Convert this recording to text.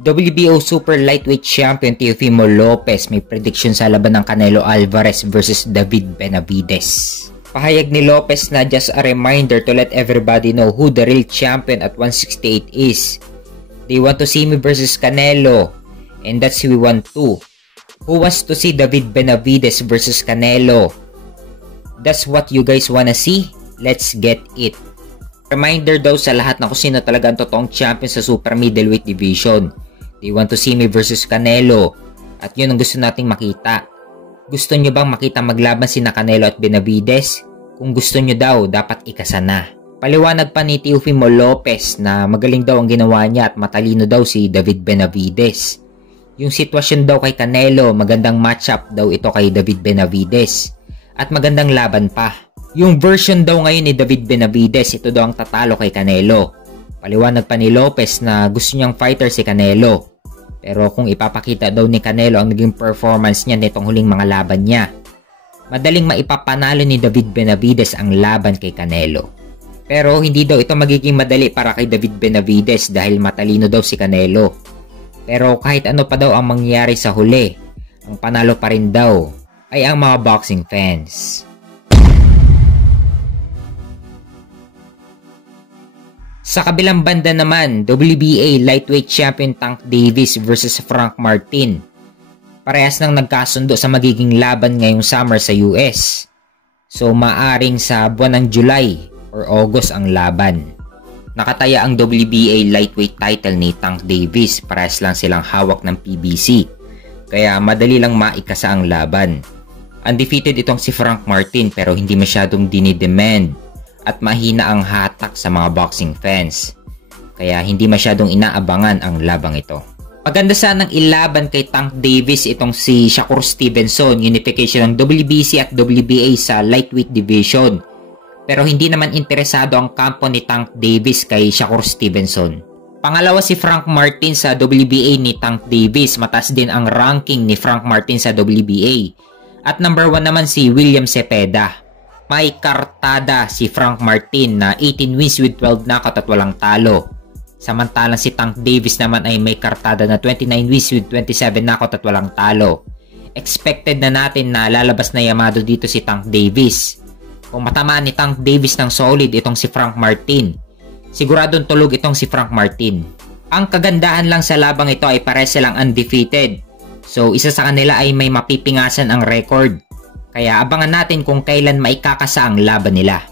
WBO Super Lightweight Champion Teofimo Lopez may prediction sa laban ng Canelo Alvarez versus David Benavidez. Pahayag ni Lopez na just a reminder to let everybody know who the real champion at 168 is. They want to see me versus Canelo, and that's who we want too. Who wants to see David Benavidez versus Canelo? That's what you guys wanna see? Let's get it. Reminder daw sa lahat na kung sino talaga ang totoong champion sa super middleweight division. They want to see me versus Canelo. At yun ang gusto nating makita. Gusto nyo bang makita maglaban sina Canelo at Benavidez? Kung gusto nyo daw, dapat ikasa na. Paliwanag pa ni Teofimo Lopez na magaling daw ang ginawa niya at matalino daw si David Benavidez. Yung sitwasyon daw kay Canelo, magandang matchup daw ito kay David Benavidez. At magandang laban pa. Yung version daw ngayon ni David Benavidez, ito daw ang tatalo kay Canelo. Paliwanag pa ni Lopez na gusto niyang fighter si Canelo. Pero kung ipapakita daw ni Canelo ang naging performance niya nitong huling mga laban niya, madaling maipapanalo ni David Benavidez ang laban kay Canelo. Pero hindi daw ito magiging madali para kay David Benavidez dahil matalino daw si Canelo. Pero kahit ano pa daw ang mangyayari sa huli, ang panalo pa rin daw ay ang mga boxing fans. Sa kabilang banda naman, WBA Lightweight Champion Tank Davis versus Frank Martin. Parehas nang nagkasundo sa magiging laban ngayong summer sa US. So maaring sa buwan ng July or August ang laban. Nakataya ang WBA Lightweight title ni Tank Davis, parehas lang silang hawak ng PBC. Kaya madali lang maikasa ang laban. Undefeated itong si Frank Martin pero hindi masyadong dinidemand. At mahina ang hatak sa mga boxing fans. Kaya hindi masyadong inaabangan ang labang ito. Maganda sanang ilaban kay Tank Davis itong si Shakur Stevenson, unification ng WBC at WBA sa lightweight division. Pero hindi naman interesado ang kampo ni Tank Davis kay Shakur Stevenson. Pangalawa si Frank Martin sa WBA ni Tank Davis, mataas din ang ranking ni Frank Martin sa WBA. At number 1 naman si William Cepeda. May kartada si Frank Martin na 18 wins with 12 knockout at walang talo. Samantalang si Tank Davis naman ay may kartada na 29 wins with 27 knockout at walang talo. Expected na natin na lalabas na yamado dito si Tank Davis. Kung matamaan ni Tank Davis ng solid itong si Frank Martin, siguradong tulog itong si Frank Martin. Ang kagandahan lang sa labang ito ay pares silang undefeated. So isa sa kanila ay may mapipingasan ang record. Kaya abangan natin kung kailan maikakasa ang laban nila.